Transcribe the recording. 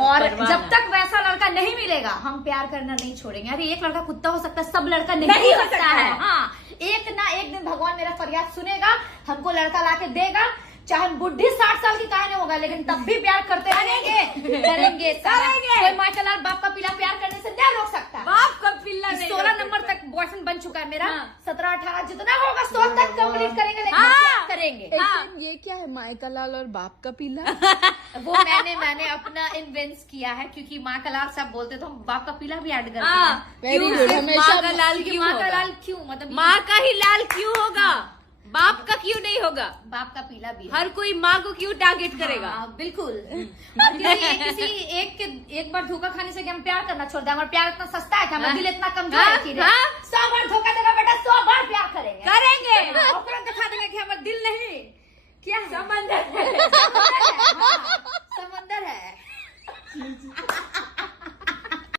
और जब तक वैसा लड़का नहीं मिलेगा हम प्यार करना नहीं छोड़ेंगे। अरे एक लड़का कुत्ता हो सकता है, सब लड़का नहीं हो सकता है। हाँ, एक ना एक दिन भगवान मेरा फरियाद सुनेगा, हमको लड़का लाके देगा, चाहे हम बुढ़ी 60 साल की काहे नहीं होगा, लेकिन तब भी प्यार करते रहेंगे, करेंगे। कोई माशाल्लाह बाप का पीला प्यार करने से नहीं रोक सकता। बाप का पीला 16 नंबर तक बॉयफ्रेंड बन चुका है मेरा। 17-18 जितना होगा 100 तक कंप्लीट करेंगे, लेकिन प्यार करेंगे। ये क्या है, मायका लाल और बाप का पीला? वो मैंने अपना इन्वेंस किया है, क्योंकि माँ का लाल सब बोलते तो हम बाप का पीला भी ऐड करते हैं। माँ का लाल क्यों? माँ का लाल क्यों, मतलब माँ का ही लाल क्यों होगा, बाप का क्यों नहीं होगा? बाप का पीला भी है। हर कोई माँ को क्यों टारगेट करेगा? बिल्कुल। एक बार धोखा खाने से हम प्यार करना छोड़ दें? हमारा प्यार इतना सस्ता है, हमारा दिल इतना कमजोर है कि 100 बार धोखा देगा बेटा, 100 बार प्यार करेंगे। और दिखा देंगे कि हमारा दिल नहीं, क्या है, समंदर है। समंदर है।